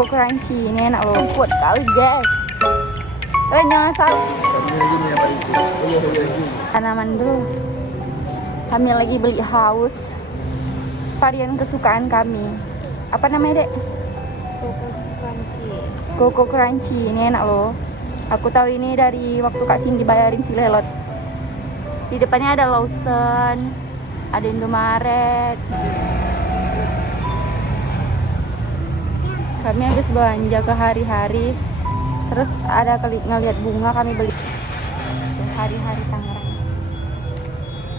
Koko crunchy ini enak loh. Kuat kali guys. Kalian jangan salah. Tanaman dulu. Kami lagi beli haus. Varian kesukaan kami. Apa namanya dek? Koko crunchy ini enak loh. Aku tahu ini dari waktu Kak Cindy bayarin si Lelot. Di depannya ada Lawson, ada Indomaret. Kami habis belanja ke hari-hari. Terus ada kali ngeliat bunga kami beli. Hari-hari Tangerang.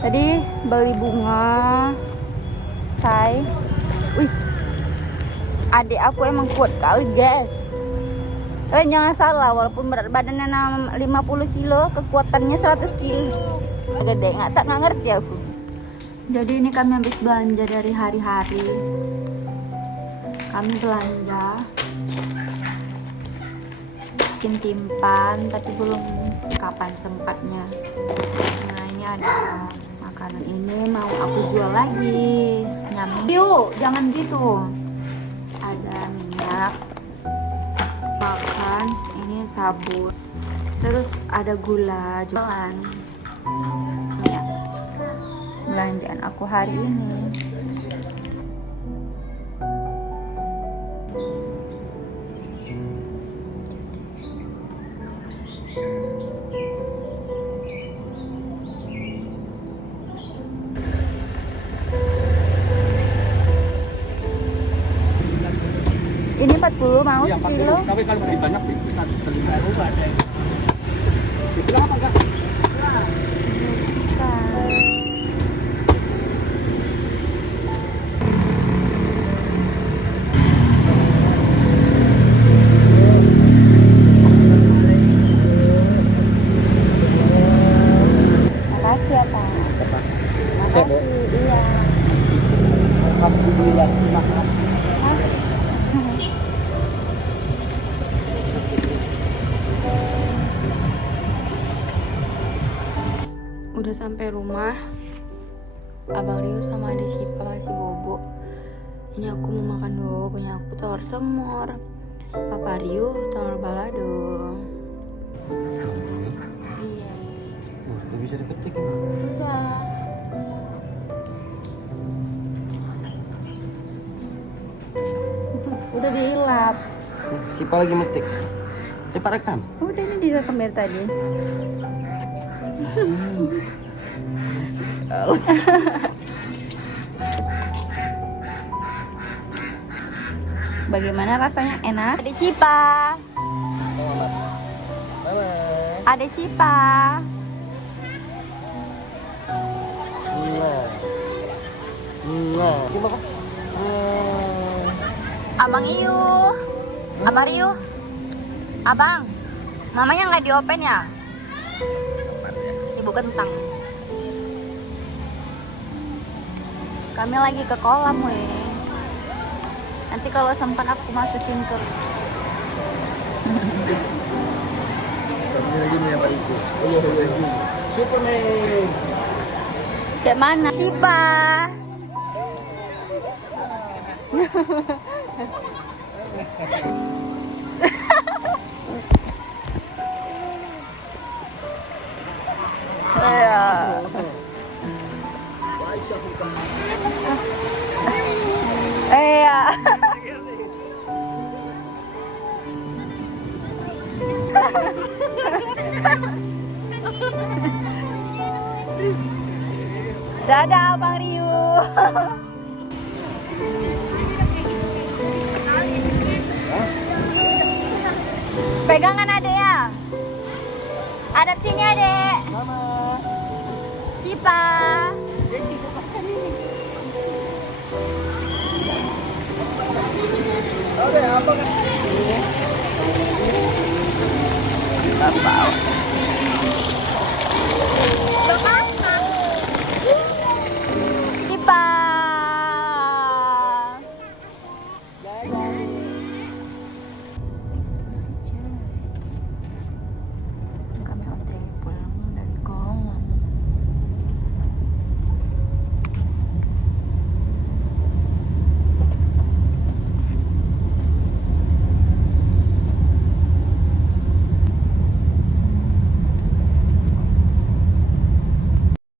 Tadi beli bunga. Wis. Adik aku emang kuat kali guys. Kalian jangan salah, walaupun berat badannya 50 kilo, kekuatannya 100 kilo. Gede, nggak ngerti aku. Jadi ini kami habis belanja dari hari-hari. Kami belanja bikin timpan, tapi belum kapan sempatnya. Nah ini ada makanan ini mau aku jual lagi. Nyam. Yuk, jangan gitu. Ada minyak, makan, ini sabun, terus ada gula jualan. Ya, belanjaan aku hari ini. Ini 40 mau iya, sekilo. Tapi kalau beli banyak bisa terima rumah ada. Dibilang apa enggak? Makasih ya Pak. Makasih. Iya. Alhamdulillah. Maaf. Udah sampai rumah. Abang Rio sama adik Sipa masih bobo. Ini aku mau makan dulu. Punya aku telur semur. Papa Rio telur balado. Iya. Udah bisa dipetik. Udah. Udah diilap. Siapa lagi metik? Cepat rekam. Udah ini direkam dari tadi. Bagaimana rasanya? Enak? Ada Cipa. Ada Cipa. Abang Iyu. Abang Riu. Abang, mamanya nggak diopen ya? Sibuk kentang. Kami lagi ke kolam weh. Nanti kalau sempat aku masukin ke. Kami lagi nih apa itu? Superman. Kayak mana? Sipa. Dadah Bang Riu. Pegangan adek ya. Adep sini adek. Mama. Cipa. Oke, apa kan? Bapak.